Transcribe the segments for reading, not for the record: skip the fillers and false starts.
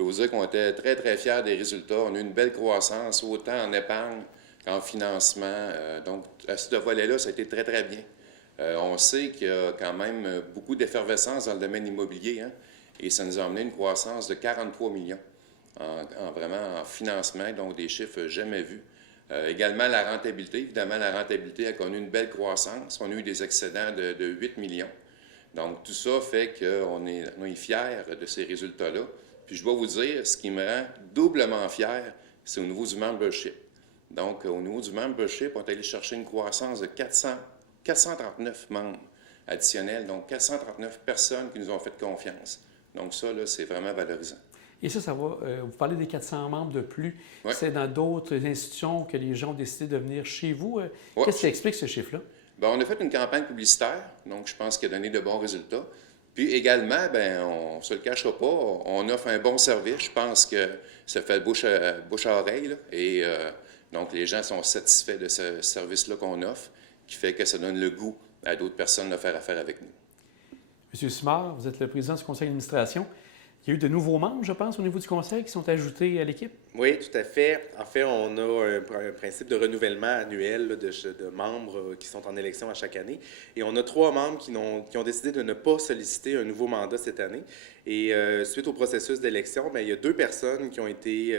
peux vous dire qu'on était très, très fiers des résultats. On a eu une belle croissance, autant en épargne qu'en financement. Donc, à ce volet-là, ça a été très, très bien. On sait qu'il y a quand même beaucoup d'effervescence dans le domaine immobilier, hein, et ça nous a amené une croissance de 43 millions vraiment en financement, donc des chiffres jamais vus. Également, la rentabilité. Évidemment, la rentabilité a connu une belle croissance. On a eu des excédents de 8 millions. Donc, tout ça fait qu'on est fiers de ces résultats-là. Puis, je dois vous dire, ce qui me rend doublement fier, c'est au niveau du membership. Donc, au niveau du membership, on est allé chercher une croissance de 439 membres additionnels, donc 439 personnes qui nous ont fait confiance. Donc, ça, là, c'est vraiment valorisant. Et ça va, vous parlez des 400 membres de plus. Ouais. C'est dans d'autres institutions que les gens ont décidé de venir chez vous. Ouais. Qu'est-ce qui explique ce chiffre-là? Bien, on a fait une campagne publicitaire, donc je pense qu'elle a donné de bons résultats. Puis également, bien, on ne se le cachera pas, on offre un bon service. Je pense que ça fait bouche à oreille, là, et donc les gens sont satisfaits de ce service-là qu'on offre, qui fait que ça donne le goût à d'autres personnes de faire affaire avec nous. Monsieur Simard, vous êtes le président du conseil d'administration. Il y a eu de nouveaux membres, je pense, au niveau du conseil qui sont ajoutés à l'équipe? Oui, tout à fait. En fait, on a un principe de renouvellement annuel là, de membres qui sont en élection à chaque année. Et on a 3 membres qui ont décidé de ne pas solliciter un nouveau mandat cette année. Et suite au processus d'élection, bien, il y a 2 personnes qui ont été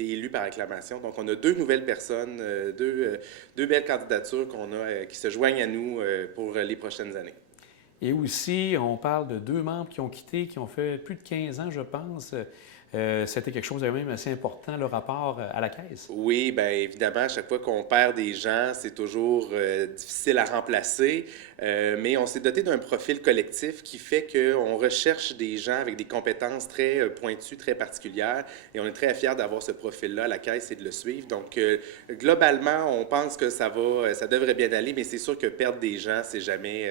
élues par acclamation. Donc, on a 2 nouvelles personnes, deux belles candidatures qu'on a, qui se joignent à nous pour les prochaines années. Et aussi, on parle de 2 membres qui ont quitté, qui ont fait plus de 15 ans, je pense. C'était quelque chose de même assez important, le rapport à la Caisse. Oui, bien évidemment, à chaque fois qu'on perd des gens, c'est toujours difficile à remplacer, mais on s'est doté d'un profil collectif qui fait qu'on recherche des gens avec des compétences très pointues, très particulières, et on est très fiers d'avoir ce profil-là à la Caisse et de le suivre. Donc, globalement, on pense que ça devrait bien aller, mais c'est sûr que perdre des gens, c'est jamais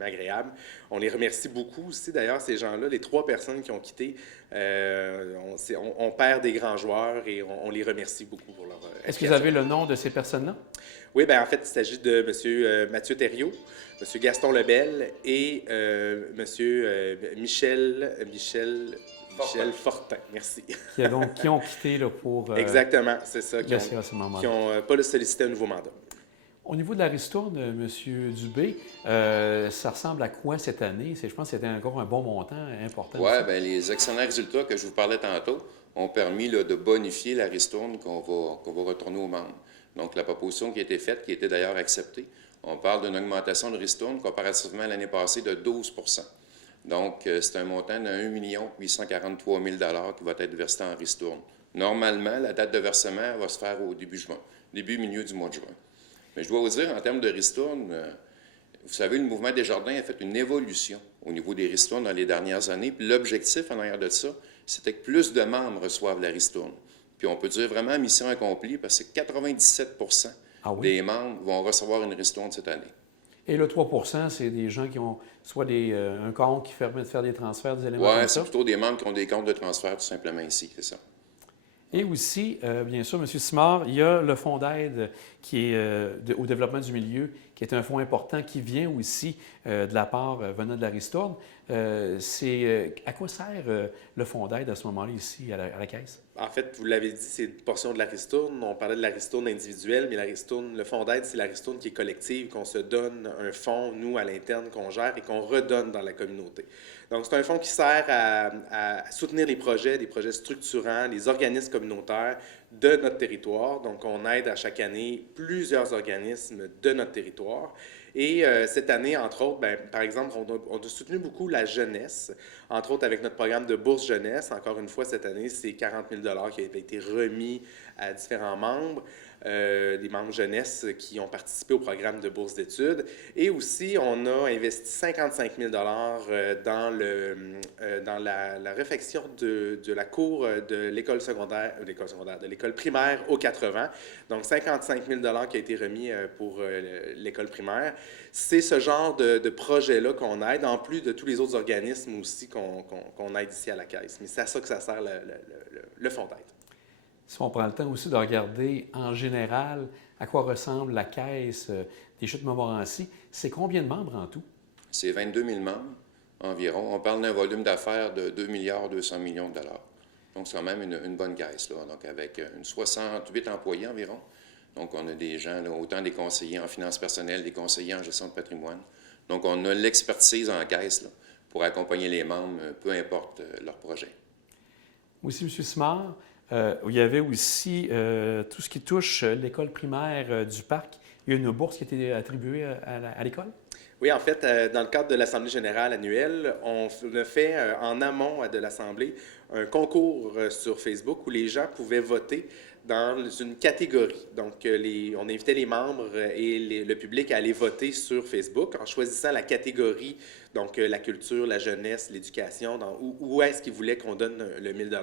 agréable. On les remercie beaucoup aussi, d'ailleurs, ces gens-là, les 3 personnes qui ont quitté. On perd des grands joueurs et on les remercie beaucoup pour leur Est-ce que vous avez le nom de ces personnes-là? Oui, bien en fait, il s'agit de M. Mathieu Thériault, M. Gaston Lebel et M. Michel Fortin. Merci. Qui ont quitté là, pour... Exactement, c'est ça. Qui n'ont pas sollicité un nouveau mandat. Au niveau de la ristourne, M. Dubé, ça ressemble à quoi cette année? Je pense que c'était encore un bon montant important. Oui, bien, les excellents résultats que je vous parlais tantôt ont permis là, de bonifier la ristourne qu'on va retourner aux membres. Donc, la proposition qui a été faite, qui a été d'ailleurs acceptée, on parle d'une augmentation de ristourne comparativement à l'année passée de 12 %. Donc, c'est un montant de 1 843 000 qui va être versé en ristourne. Normalement, la date de versement va se faire au milieu du mois de juin. Mais je dois vous dire, en termes de ristourne, vous savez, le mouvement Desjardins a fait une évolution au niveau des ristournes dans les dernières années. Puis l'objectif en arrière de ça, c'était que plus de membres reçoivent la ristourne. Puis on peut dire vraiment mission accomplie parce que 97 % des membres vont recevoir une ristourne cette année. Et le 3 % c'est des gens qui ont soit un compte qui permet de faire des transferts, des éléments comme ça? Oui, c'est plutôt des membres qui ont des comptes de transfert tout simplement ici, c'est ça. Et aussi, bien sûr, M. Simard, il y a le fonds d'aide qui est au développement du milieu, qui est un fonds important qui vient aussi de la part venant de la ristourne. À quoi sert le fonds d'aide à ce moment-là ici à la Caisse? En fait, vous l'avez dit, c'est une portion de la ristourne. On parlait de la ristourne individuelle, mais le fonds d'aide, c'est la ristourne qui est collective, qu'on se donne un fonds, nous, à l'interne, qu'on gère et qu'on redonne dans la communauté. Donc, c'est un fonds qui sert à soutenir des projets structurants, les organismes communautaires de notre territoire. Donc, on aide à chaque année plusieurs organismes de notre territoire. Et cette année, entre autres, bien, par exemple, on a soutenu beaucoup la jeunesse, entre autres avec notre programme de bourse jeunesse. Encore une fois, cette année, c'est 40 000 qui avaient été remis à différents membres, des membres jeunesse qui ont participé au programme de bourse d'études. Et aussi, on a investi 55 000 dans la réfection de la cour de l'école secondaire, de l'école primaire aux 80. Donc, 55 000 qui a été remis pour l'école primaire. C'est ce genre de projet-là qu'on aide, en plus de tous les autres organismes aussi qu'on aide ici à la Caisse. Mais c'est à ça que ça sert le fonds d'aide. Si on prend le temps aussi de regarder en général à quoi ressemble la Caisse des Chutes-Montmorency, c'est combien de membres en tout? C'est 22 000 membres environ. On parle d'un volume d'affaires de 2 200 millions de dollars. Donc, c'est quand même une bonne caisse, là. Donc, avec une 68 employés environ. Donc, on a des gens, là, autant des conseillers en finances personnelles, des conseillers en gestion de patrimoine. Donc, on a l'expertise en caisse là, pour accompagner les membres, peu importe leur projet. Aussi, M. Simard, il y avait aussi tout ce qui touche l'école primaire du parc. Il y a une bourse qui a été attribuée à l'école? Oui, en fait, dans le cadre de l'Assemblée générale annuelle, on a fait en amont de l'Assemblée un concours sur Facebook où les gens pouvaient voter dans une catégorie. Donc, on invitait les membres et le public à aller voter sur Facebook en choisissant la catégorie, donc la culture, la jeunesse, l'éducation, où est-ce qu'ils voulaient qu'on donne le 1 000 $.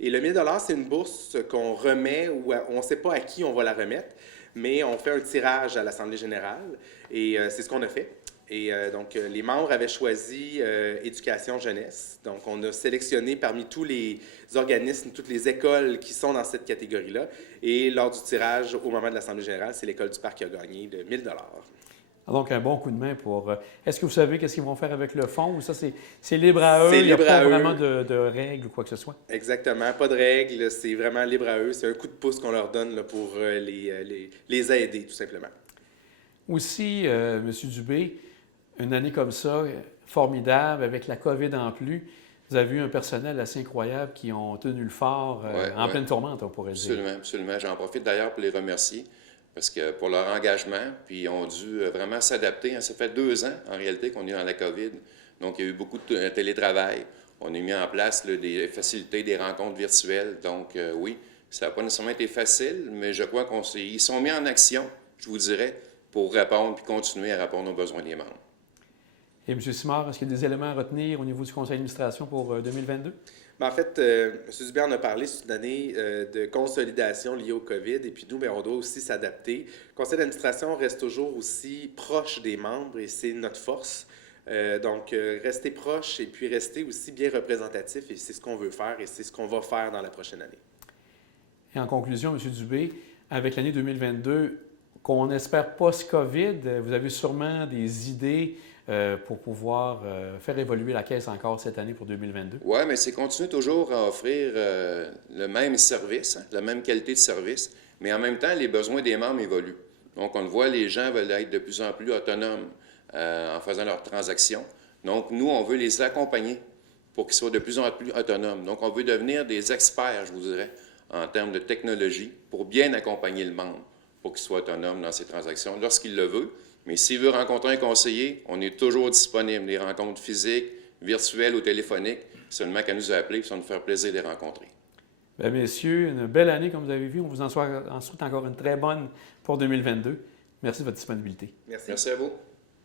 Et le 1 000 $, c'est une bourse qu'on remet, où on ne sait pas à qui on va la remettre, mais on fait un tirage à l'Assemblée générale et c'est ce qu'on a fait. Et donc, les membres avaient choisi éducation jeunesse. Donc, on a sélectionné parmi tous les organismes, toutes les écoles qui sont dans cette catégorie-là. Et lors du tirage, au moment de l'Assemblée générale, c'est l'école du parc qui a gagné de 1 000 $. Donc, un bon coup de main pour... Est-ce que vous savez qu'est-ce qu'ils vont faire avec le fonds ou ça, c'est libre à eux? C'est Il n'y a libre pas à eux. vraiment de règles ou quoi que ce soit? Exactement. Pas de règles. C'est vraiment libre à eux. C'est un coup de pouce qu'on leur donne là, pour les aider, tout simplement. Aussi, M. Dubé, une année comme ça, formidable, avec la COVID en plus, vous avez eu un personnel assez incroyable qui ont tenu le fort en pleine tourmente, on pourrait dire. Absolument, absolument. J'en profite d'ailleurs pour les remercier parce que pour leur engagement, puis ils ont dû vraiment s'adapter. Ça fait 2 ans, en réalité, qu'on est dans la COVID. Donc, il y a eu beaucoup de télétravail. On a mis en place là, des facilités, des rencontres virtuelles. Donc, oui, ça n'a pas nécessairement été facile, mais je crois qu'ils sont mis en action, je vous dirais, pour répondre puis continuer à répondre aux besoins des membres. Et M. Simard, est-ce qu'il y a des éléments à retenir au niveau du conseil d'administration pour 2022? Ben, en fait, M. Dubé en a parlé, c'est une année de consolidation liée au COVID, et puis nous, on doit aussi s'adapter. Le conseil d'administration reste toujours aussi proche des membres, et c'est notre force. Donc, rester proche et puis rester aussi bien représentatif, et c'est ce qu'on veut faire, et c'est ce qu'on va faire dans la prochaine année. Et en conclusion, M. Dubé, avec l'année 2022, qu'on espère post-COVID, vous avez sûrement des idées pour pouvoir faire évoluer la Caisse encore cette année pour 2022? Oui, mais c'est continuer toujours à offrir le même service, la même qualité de service, mais en même temps, les besoins des membres évoluent. Donc, on le voit, les gens veulent être de plus en plus autonomes en faisant leurs transactions. Donc, nous, on veut les accompagner pour qu'ils soient de plus en plus autonomes. Donc, on veut devenir des experts, je vous dirais, en termes de technologie pour bien accompagner le membre, pour qu'il soit autonome dans ses transactions lorsqu'il le veut. Mais s'il veut rencontrer un conseiller, on est toujours disponible. Les rencontres physiques, virtuelles ou téléphoniques, seulement qu'à nous appeler, puis ça va nous faire plaisir de les rencontrer. Bien, messieurs, une belle année, comme vous avez vu. On vous en souhaite encore une très bonne pour 2022. Merci de votre disponibilité. Merci. Merci à vous.